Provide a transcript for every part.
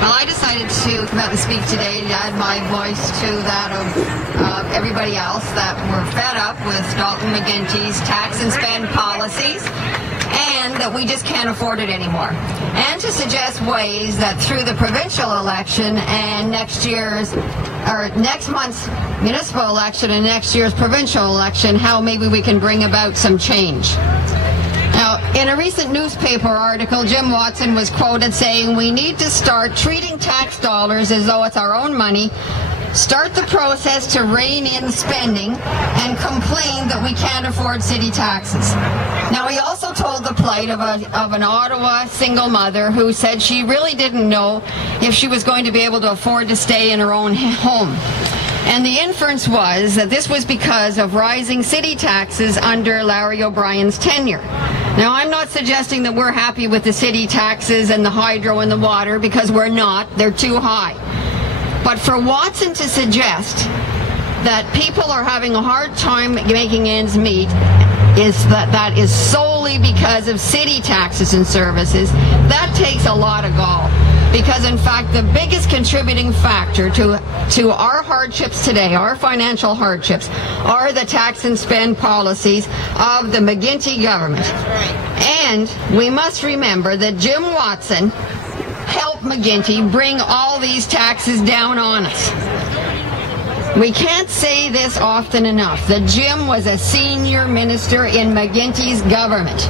Well, I decided to come out and speak today to add my voice to that of everybody else that were fed up with Dalton McGuinty's tax and spend policies, and that we just can't afford it anymore. And to suggest ways that through the provincial election and next month's municipal election and next year's provincial election, how maybe we can bring about some change. Now, in a recent newspaper article, Jim Watson was quoted saying, "We need to start treating tax dollars as though it's our own money, start the process to rein in spending, and complain that we can't afford city taxes." Now, he also told the plight of an Ottawa single mother who said she really didn't know if she was going to be able to afford to stay in her own home. And the inference was that this was because of rising city taxes under Larry O'Brien's tenure. Now, I'm not suggesting that we're happy with the city taxes and the hydro and the water, because we're not. They're too high. But for Watson to suggest that people are having a hard time making ends meet, that is solely because of city taxes and services, that takes a lot of gall. Because in fact, the biggest contributing factor to our hardships today, our financial hardships, are the tax and spend policies of the McGuinty government. And we must remember that Jim Watson helped McGuinty bring all these taxes down on us. We can't say this often enough, that Jim was a senior minister in McGuinty's government.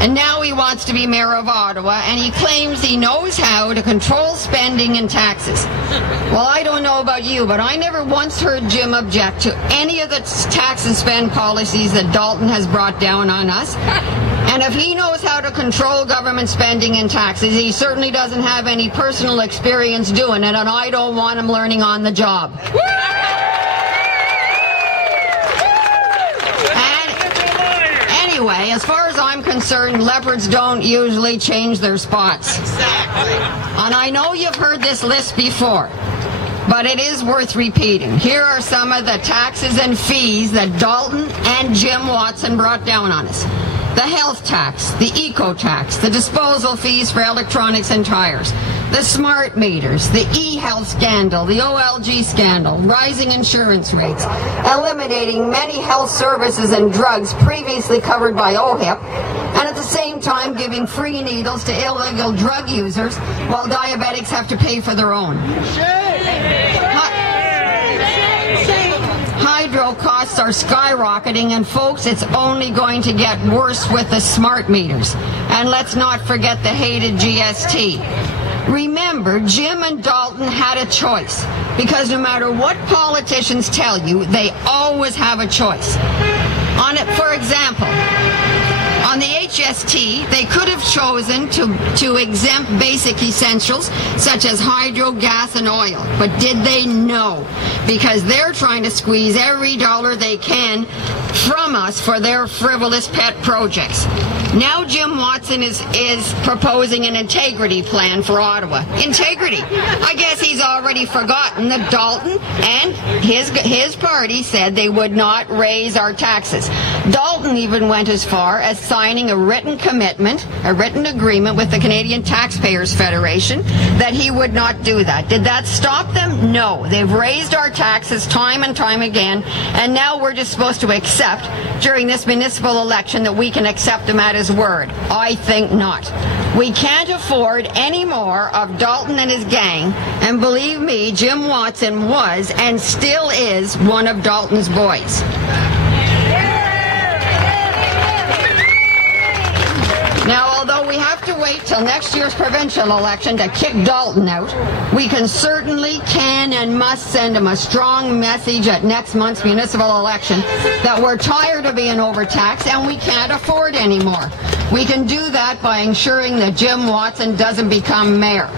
And now he wants to be mayor of Ottawa, and he claims he knows how to control spending and taxes. Well, I don't know about you, but I never once heard Jim object to any of the tax and spend policies that Dalton has brought down on us. And if he knows how to control government spending and taxes, he certainly doesn't have any personal experience doing it, and I don't want him learning on the job. Anyway, as far as I'm concerned, leopards don't usually change their spots. Exactly. And I know you've heard this list before, but it is worth repeating. Here are some of the taxes and fees that Dalton and Jim Watson brought down on us. The health tax, the eco tax, the disposal fees for electronics and tires, the smart meters, the e-health scandal, the OLG scandal, rising insurance rates, eliminating many health services and drugs previously covered by OHIP, and at the same time giving free needles to illegal drug users while diabetics have to pay for their own. Hydro costs are skyrocketing, and folks, it's only going to get worse with the smart meters. And let's not forget the hated GST. Remember, Jim and Dalton had a choice, because no matter what politicians tell you, they always have a choice. On it, for example, on the HST, they could have chosen to exempt basic essentials such as hydro, gas, and oil. But did they? No. Because they're trying to squeeze every dollar they can from us for their frivolous pet projects. Now Jim Watson is proposing an integrity plan for Ottawa. Integrity. I guess he's already forgotten that Dalton and his party said they would not raise our taxes. Dalton even went as far as signing a written commitment, a written agreement with the Canadian Taxpayers Federation that he would not do that. Did that stop them? No. They've raised our taxes time and time again, and now we're just supposed to accept during this municipal election that we can accept him at his word. I think not. We can't afford any more of Dalton and his gang, and believe me, Jim Watson was and still is one of Dalton's boys. Now, although we have to wait till next year's provincial election to kick Dalton out, we certainly can and must send him a strong message at next month's municipal election that we're tired of being overtaxed and we can't afford anymore. We can do that by ensuring that Jim Watson doesn't become mayor.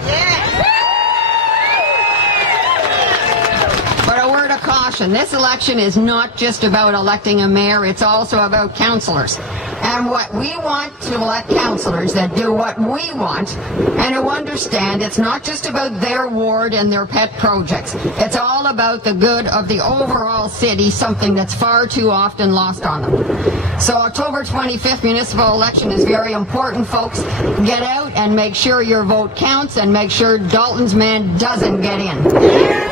But a word of caution, this election is not just about electing a mayor, it's also about councillors. And what we want to elect councillors that do what we want and who understand it's not just about their ward and their pet projects. It's all about the good of the overall city, something that's far too often lost on them. So October 25th municipal election is very important, folks. Get out and make sure your vote counts and make sure Dalton's man doesn't get in.